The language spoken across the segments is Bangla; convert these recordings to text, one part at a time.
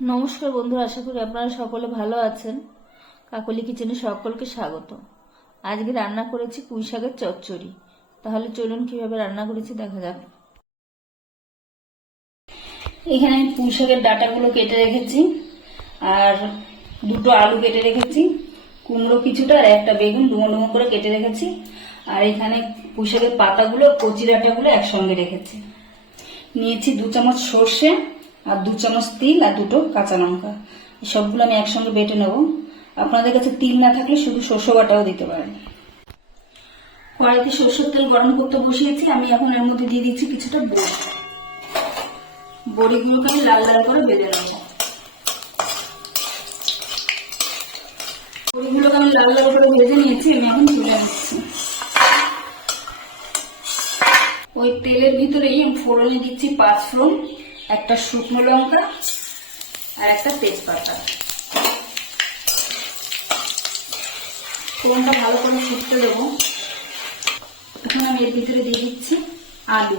নমস্কার বন্ধুরা, আশা করি আপনারা সকলে ভালো আছেন। কাকলি কিচেনে সকলকে স্বাগত। আজকে রান্না করেছি পুঁই শাকের চচ্চড়ি। তাহলে চলুন কিভাবে রান্না করেছি দেখা যাক। এখানে আমি পুঁই শাকের ডাঁটাগুলো কেটে রেখেছি, আর দুটো আলু কেটে রেখেছি, কুমড়ো কিছুটা আর একটা বেগুন ডুমো ডুমো করে কেটে রেখেছি। আর এখানে পুঁই শাকের পাতাগুলো, কচি ডাঁটাগুলো একসঙ্গে রেখেছি। নিয়েছি 2 চামচ সর্ষে আর 2 চামচ তিল আর দুটো কাঁচা লঙ্কা। সবগুলো আমি একসঙ্গে বেটে নেব। আপনাদের কাছে তিল না থাকলে শুধু সর্ষে বাটাও দিতে পারেন। কড়াইতে সর্ষের তেল গরম করতে বসিয়েছি। আমি এখন এর মধ্যে দিয়ে দিচ্ছি কিছুটা বড়ি। বড়িগুলোকে আমি লাল লাল করে বেজে নেব। বড়িগুলোকে আমি লাল লাল করে ভেজে নিয়েছি। আমি এখন তুলে নিচ্ছি। ওই তেলের ভিতরেই ফোড়নে দিচ্ছি 5 ফোড়ন, একটা শুকনো লঙ্কা আর একটা তেজপাতা। ফোড়নটা ভালো করে ফুটতে দেবো। এখন আমি এর ভিতরে দিয়ে দিচ্ছি আলু।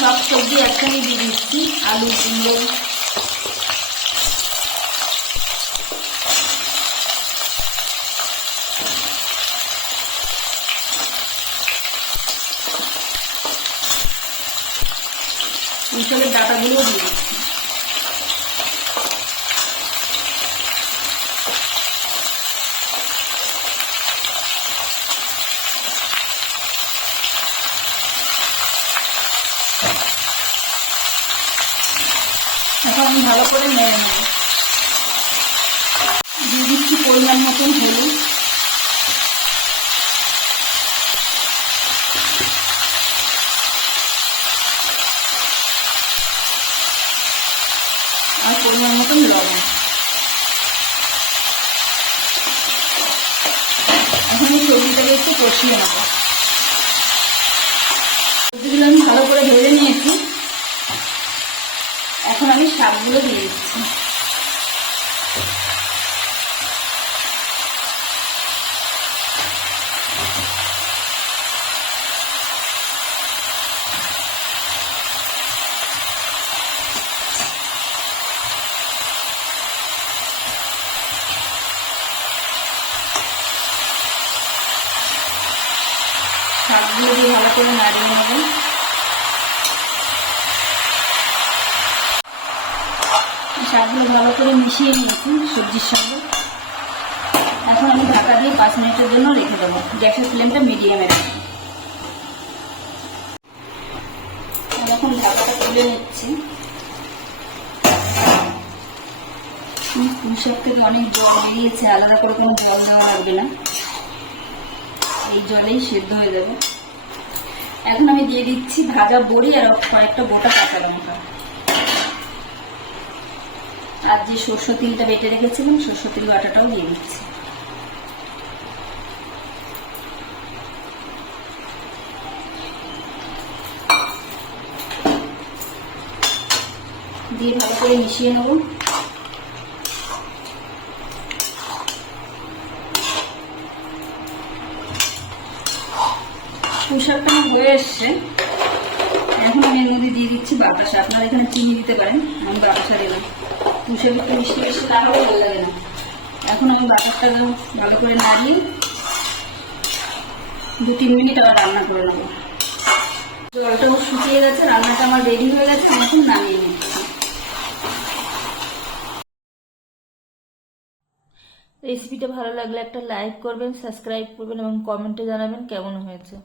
সব সবজি একসঙ্গে দিয়ে দিচ্ছি, আলু, কুমড়ো। এইসবের ডাটাগুলো দিয়ে দিচ্ছি। এখন আমি ভালো করে নেড়ে নেব। দিয়ে দিচ্ছি পরিমাণ মতন হলুদ, আর পরিমাণ মতন লবণ। এখন এই সবজিটাকে একটু কষিয়ে নেব। সবজিগুলো আমি ভালো করে ভেজে নিয়েছি। এখন আমি শাকগুলো দিয়ে দিচ্ছি। শাকগুলো দিয়ে ভালো করে নাড়িয়ে নেব। শাকগুলো ভালো করে মিশিয়ে নিয়েছি সবজির সঙ্গে। এখন আমি ঢাকা দিয়ে 5 মিনিটের জন্য রেখে দেবো। গ্যাসের ফ্লেমটা মিডিয়ামে রাখবো। এখন ঢাকাটা তুলে নিচ্ছি। পুঁই শাক থেকে অনেক জল বেরিয়েছে, আলাদা করে কোনো জল দেওয়া লাগবে না, এই জলেই সেদ্ধ হয়ে যাবে। এখন আমি দিয়ে দিচ্ছি ভাজা বড়ি আর কয়েকটা গোটা কাঁচা লঙ্কা, আর যে সরষে তিলটা বেটে রেখেছিলাম সরষে তিল বাটাটাও দিয়ে দিচ্ছি। দিয়ে ভালো করে মিশিয়ে নেব। পুঁই শাকটা হয়ে এসছে। এখন আমি এর মধ্যে দিয়ে দিচ্ছি বাতাসা। আপনারা এখানে চিনি দিতে পারেন, আমি বাতাসা দিলাম। পুঁই শাক একটু মিষ্টি মিষ্টি না হলে ভালো লাগে না। এখন আমি বাতাসটা ভালো করে নাড়িয়ে 2-3 মিনিট আবার রান্না করে নেব। জলটাও শুকিয়ে গেছে, রান্নাটা আমার রেডি হয়ে গেছে। আমি এখন নামিয়ে নিচ্ছি। রেসিপিটা ভালো লাগলে একটা লাইক করবেন, সাবস্ক্রাইব করবেন এবং কমেন্টে জানাবেন কেমন হয়েছে।